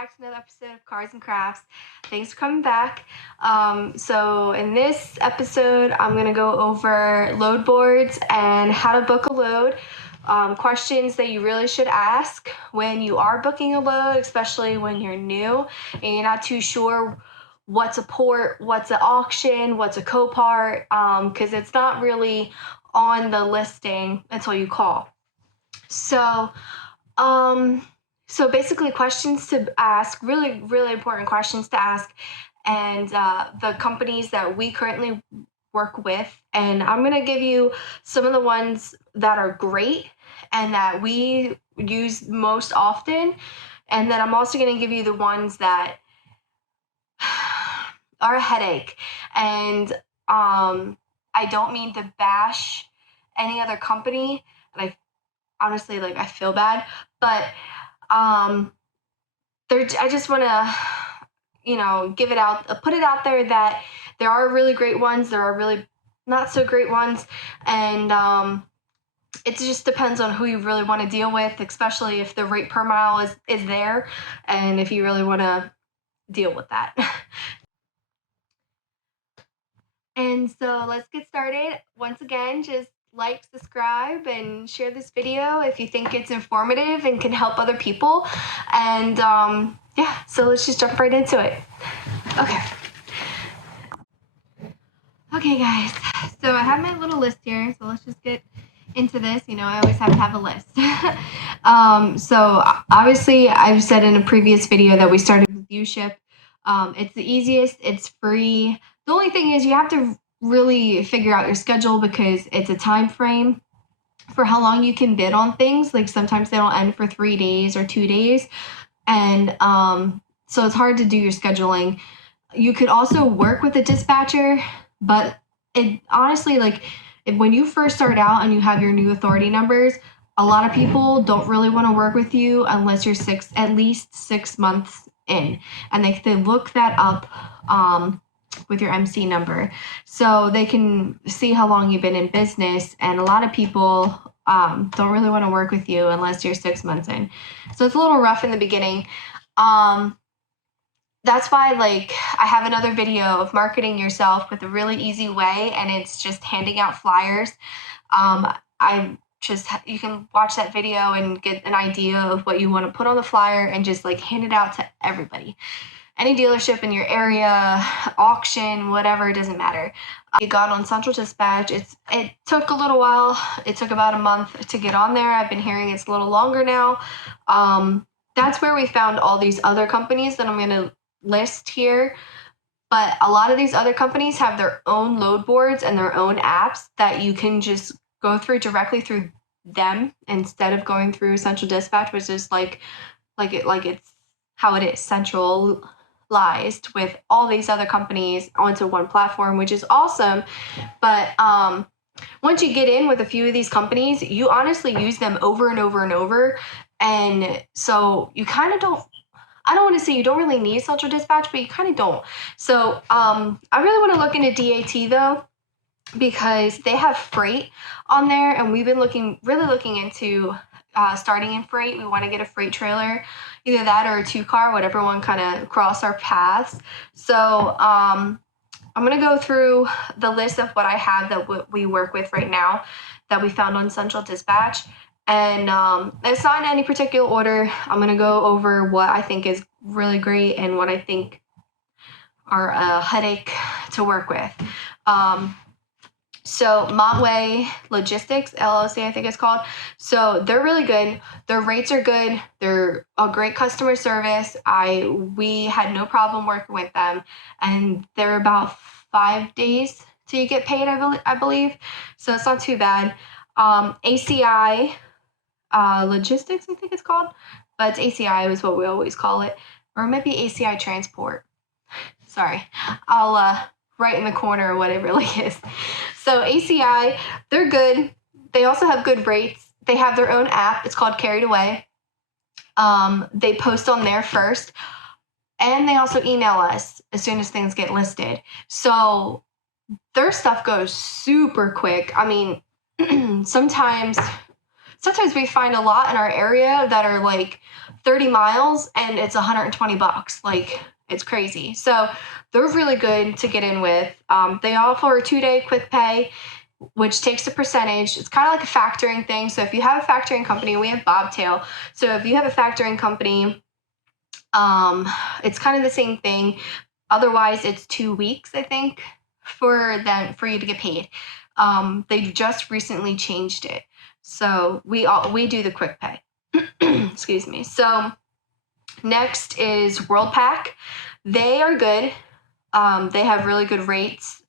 back to another episode of Cars and Crafts. Thanks for coming back. So in this episode, I'm gonna go over load boards and how to book a load. Questions that you really should ask when you are booking a load, especially when you're new and you're not too sure what's a port, what's an auction, what's a Copart, because it's not really on the listing until you call. So basically questions to ask, really, really important questions to ask, and the companies that we currently work with. And I'm going to give you some of the ones that are great and that we use most often. And then I'm also going to give you the ones that are a headache. And I don't mean to bash any other company. And honestly, I feel bad, but I just want to, put it out there that there are really great ones, there are really not so great ones, and it just depends on who you really want to deal with, especially if the rate per mile is there, and if you really want to deal with that. And so let's get started. Once again, just like, subscribe, and share this video if you think it's informative and can help other people. And yeah, so let's just jump right into it. Okay guys, so I have my little list here, so let's just get into this. I always have to have a list. So obviously I've said in a previous video that we started with U-Ship. It's the easiest, it's free. The only thing is you have to really figure out your schedule because it's a time frame for how long you can bid on things. Like sometimes they don't end for 3 days or 2 days. And so it's hard to do your scheduling. You could also work with a dispatcher, but it honestly, when you first start out and you have your new authority numbers, a lot of people don't really want to work with you unless you're at least 6 months in, and they look that up with your MC number, so they can see how long you've been in business. And a lot of people don't really want to work with you unless you're 6 months in. So it's a little rough in the beginning. That's why I have another video of marketing yourself with a really easy way, and it's just handing out flyers. You can watch that video and get an idea of what you want to put on the flyer and just hand it out to everybody. Any dealership in your area, auction, whatever, it doesn't matter. It got on Central Dispatch. It took a little while. It took about a month to get on there. I've been hearing it's a little longer now. That's where we found all these other companies that I'm going to list here. But a lot of these other companies have their own load boards and their own apps that you can just go through directly through them instead of going through Central Dispatch, which is it's how it is, centralized with all these other companies onto one platform, which is awesome. But once you get in with a few of these companies, you honestly use them over and over and over. And so you kind of don't, I don't want to say you don't really need Central Dispatch, but you kind of don't. So I really want to look into DAT though, because they have freight on there, and we've been really looking into starting in freight. We want to get a freight trailer, either that or a 2-car, whatever one kind of cross our paths. So I'm going to go through the list of what I have that we work with right now that we found on Central Dispatch. And it's not in any particular order. I'm going to go over what I think is really great and what I think are a headache to work with. So Montway Logistics, LLC, I think it's called. So they're really good. Their rates are good. They're a great customer service. We had no problem working with them. And they're about 5 days till you get paid, I believe. So it's not too bad. ACI Logistics, I think it's called. But it's ACI is what we always call it. Or maybe ACI Transport. Sorry. I'll right in the corner what it really is. So ACI, they're good. They also have good rates. They have their own app. It's called Carried Away. They post on there first, and they also email us as soon as things get listed. So their stuff goes super quick. I mean, sometimes we find a lot in our area that are 30 miles and it's $120. Like, it's crazy. So they're really good to get in with. They offer a 2-day quick pay, which takes a percentage. It's kind of like a factoring thing. So if you have a factoring company, we have Bobtail. So if you have a factoring company, it's kind of the same thing. Otherwise, it's 2 weeks, I think, for you to get paid. They just recently changed it. So we do the quick pay. Excuse me. So next is WorldPack. They are good. They have really good rates.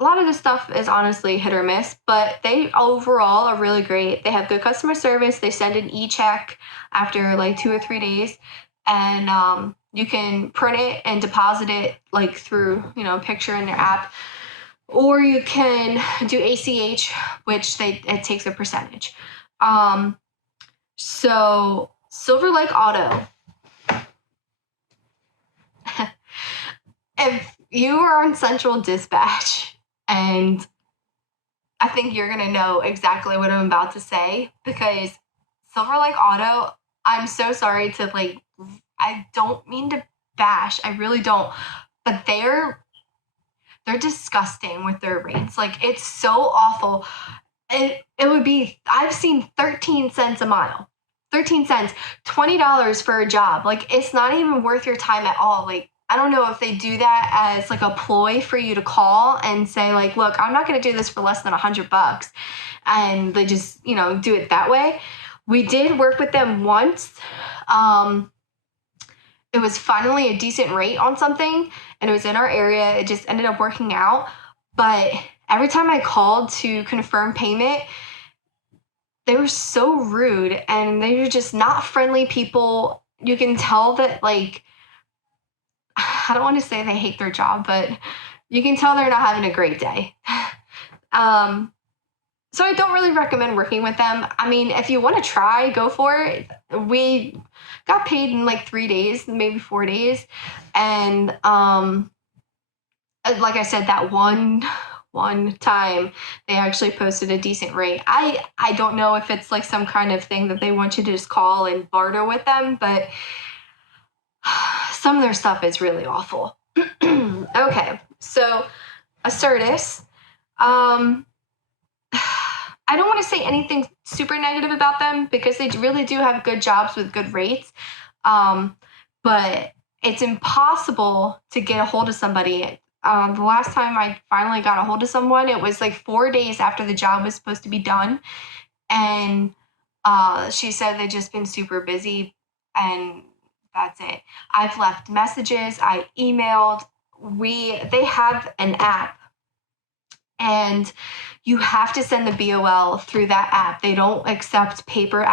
A lot of the stuff is honestly hit or miss, but they overall are really great. They have good customer service. They send an e-check after like 2 or 3 days, and you can print it and deposit it like through, picture in their app, or you can do ACH, which it takes a percentage. So Silver Lake Auto. If you are on Central Dispatch, and I think you're going to know exactly what I'm about to say, because Silver Lake Auto, I'm so sorry to I don't mean to bash, I really don't, but they're disgusting with their rates. Like, it's so awful. It would be, I've seen 13 cents a mile. 13 cents, $20 for a job. Like, it's not even worth your time at all. Like, I don't know if they do that as like a ploy for you to call and say like, look, I'm not going to do this for less than $100. And they just, do it that way. We did work with them once. It was finally a decent rate on something, and it was in our area. It just ended up working out. But every time I called to confirm payment, they were so rude, and they were just not friendly people. You can tell that, I don't want to say they hate their job, but you can tell they're not having a great day. So I don't really recommend working with them. I mean, if you want to try, go for it. We got paid in 3 days, maybe 4 days. And like I said, that one time they actually posted a decent rate. I don't know if it's some kind of thing that they want you to just call and barter with them, but some of their stuff is really awful. Okay, so Assertis. I don't want to say anything super negative about them because they really do have good jobs with good rates. But it's impossible to get a hold of somebody. The last time I finally got a hold of someone, it was 4 days after the job was supposed to be done. And she said they'd just been super busy, and that's it. I've left messages. I emailed. They have an app, and you have to send the BOL through that app. They don't accept paper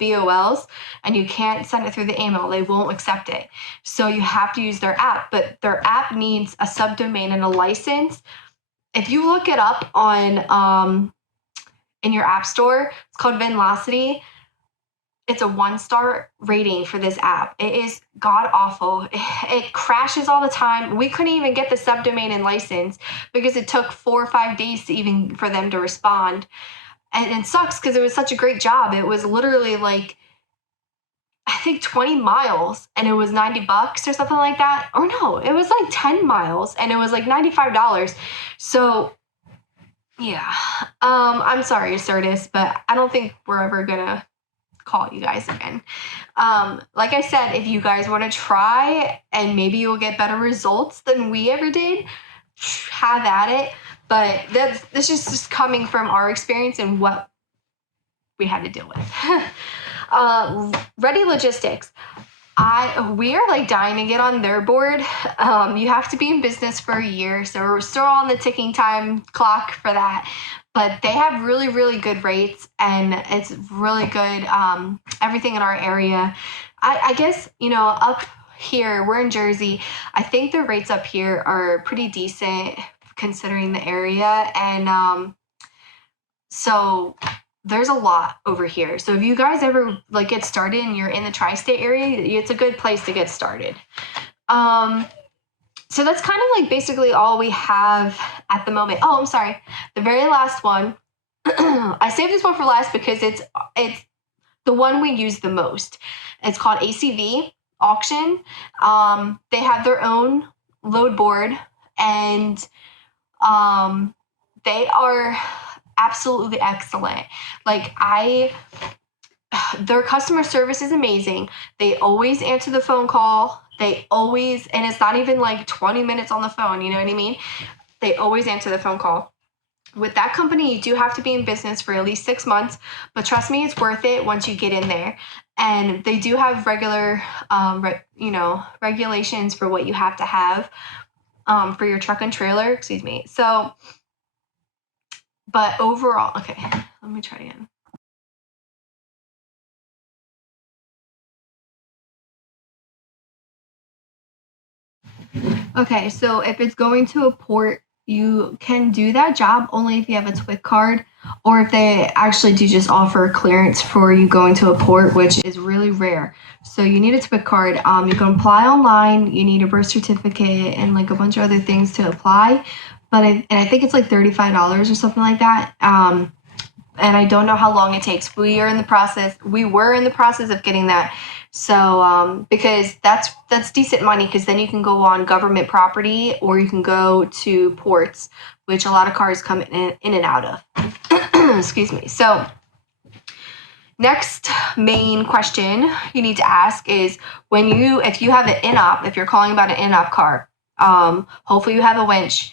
BOLs, and you can't send it through the email. They won't accept it. So you have to use their app, but their app needs a subdomain and a license. If you look it up on in your app store, it's called Venlocity. It's a 1-star rating for this app. It is god awful. It crashes all the time. We couldn't even get the subdomain and license because it took 4 or 5 days for them to respond. And it sucks because it was such a great job. It was literally I think 20 miles, and it was $90 or something like that. Or no, it was 10 miles, and it was $95. So yeah, I'm sorry, Assertis, but I don't think we're ever gonna call you guys again. Like I said, if you guys want to try and maybe you'll get better results than we ever did, have at it. But this is just coming from our experience and what we had to deal with. Ready Logistics. We are dying to get on their board. You have to be in business for a year, so we're still on the ticking time clock for that. But they have really, really good rates, and it's really good, everything in our area. I guess, up here, we're in Jersey. I think the rates up here are pretty decent considering the area. And so there's a lot over here. So if you guys ever get started and you're in the tri-state area, it's a good place to get started. So that's kind of basically all we have at the moment. Oh, I'm sorry. The very last one, I saved this one for last because it's the one we use the most. It's called ACV Auction. They have their own load board, and they are absolutely excellent. Like their customer service is amazing. They always answer the phone call. They always, and it's not even like 20 minutes on the phone, you know what I mean? They always answer the phone call. With that company, you do have to be in business for at least 6 months, but trust me, it's worth it once you get in there. And they do have regular, regulations for what you have to have for your truck and trailer, excuse me. So, but overall, okay, let me try again. Okay, so if it's going to a port, you can do that job only if you have a TWIC card, or if they actually do just offer clearance for you going to a port, which is really rare. So you need a TWIC card. You can apply online. You need a birth certificate and like a bunch of other things to apply. But I think it's like $35 or something like that. And I don't know how long it takes. We were in the process of getting that. So because that's decent money, because then you can go on government property or you can go to ports, which a lot of cars come in and out of. Excuse me. So next main question you need to ask is if you have an in-op, if you're calling about an in-op car, hopefully you have a winch.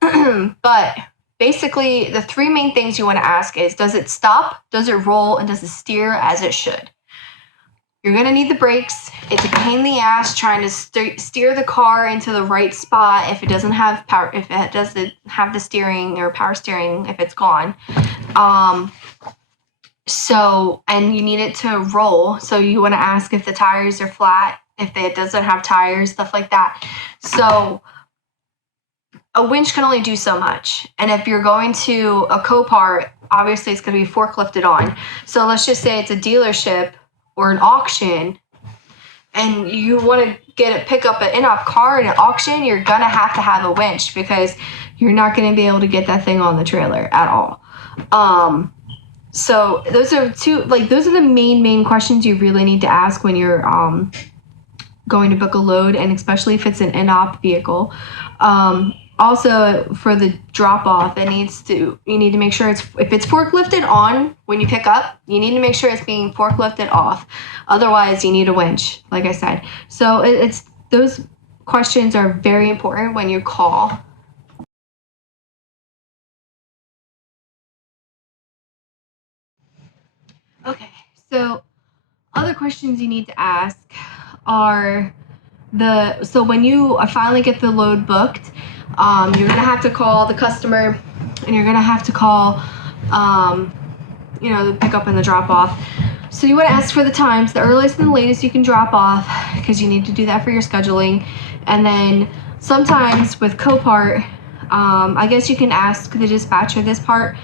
But basically, the three main things you want to ask is, does it stop, does it roll, and does it steer as it should? You're going to need the brakes. It's a pain in the ass trying to steer the car into the right spot if it doesn't have power, if it doesn't have the steering or power steering, if it's gone. And you need it to roll. So you want to ask if the tires are flat, if it doesn't have tires, stuff like that. So a winch can only do so much. And if you're going to a Copart, obviously it's going to be forklifted on. So let's just say it's a dealership or an auction, and you want to pick up an in-op car at an auction, you're going to have a winch, because you're not going to be able to get that thing on the trailer at all. So those are the main questions you really need to ask when you're going to book a load, and especially if it's an in-op vehicle. Also, for the drop-off, you need to make sure if it's forklifted on when you pick up, you need to make sure it's being forklifted off. Otherwise, you need a winch, like I said. So those questions are very important when you call. Okay, so other questions you need to ask are so when you finally get the load booked, you're gonna have to call the customer, and you're gonna have to call, the pickup and the drop off. So you want to ask for the times, the earliest and the latest you can drop off, because you need to do that for your scheduling. And then sometimes with Copart, I guess you can ask the dispatcher this part,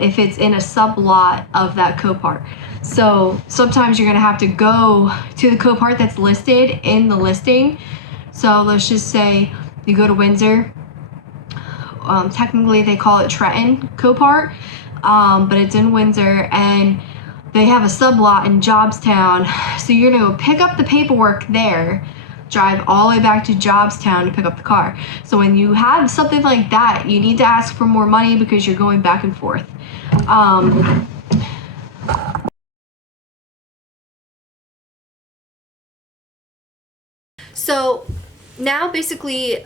if it's in a sublot of that Copart. So sometimes you're gonna have to go to the Copart that's listed in the listing. So let's just say you go to Windsor. Technically they call it Trenton Copart, but it's in Windsor, and they have a sublot in Jobstown. So you're gonna go pick up the paperwork there, drive all the way back to Jobstown to pick up the car. So when you have something like that, you need to ask for more money, because you're going back and forth. So now basically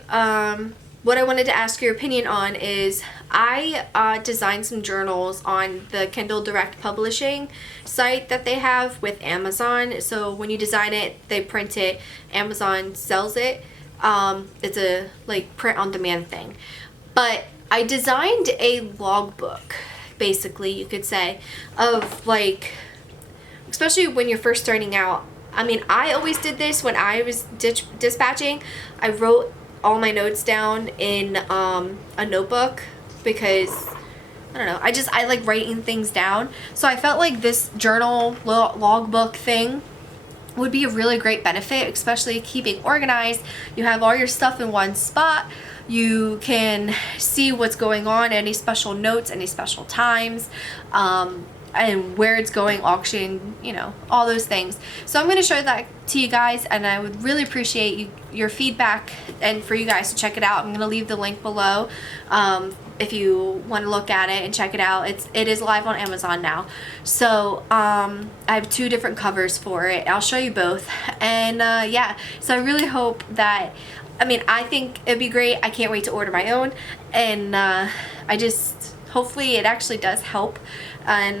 what I wanted to ask your opinion on is, I designed some journals on the Kindle Direct Publishing site that they have with Amazon. So when you design it, they print it, Amazon sells it. It's a print on demand thing. But I designed a logbook, basically you could say, of especially when you're first starting out. I mean, I always did this when I was dispatching. I wrote all my notes down in a notebook, because I don't know, I like writing things down. So I felt like this journal logbook thing would be a really great benefit, especially keeping organized. You have all your stuff in one spot. You can see what's going on, any special notes, any special times. and where it's going, auction, you know, all those things. So I'm going to show that to you guys, and I would really appreciate your feedback and for you guys to check it out. I'm going to leave the link below if you want to look at it and check it out. It is live on Amazon now. So I have 2 different covers for it. I'll show you both. And yeah, so I really hope that, I mean, I think it'd be great. I can't wait to order my own, and I just, hopefully it actually does help. And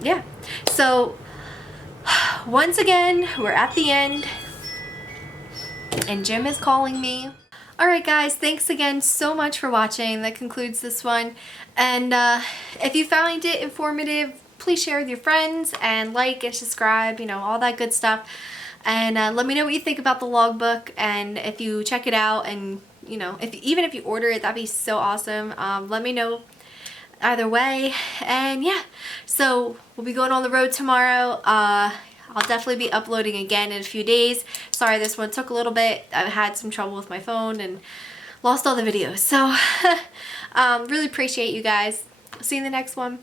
yeah, so once again, we're at the end, and Jim is calling me. Alright guys, thanks again so much for watching. That concludes this one. And if you found it informative, please share with your friends and like and subscribe, you know, all that good stuff. And let me know what you think about the logbook, and if you check it out, and you know, even if you order it, that'd be so awesome. Let me know either way. And yeah, so we'll be going on the road tomorrow. I'll definitely be uploading again in a few days. Sorry, this one took a little bit. I had some trouble with my phone and lost all the videos. So really appreciate you guys. See you in the next one.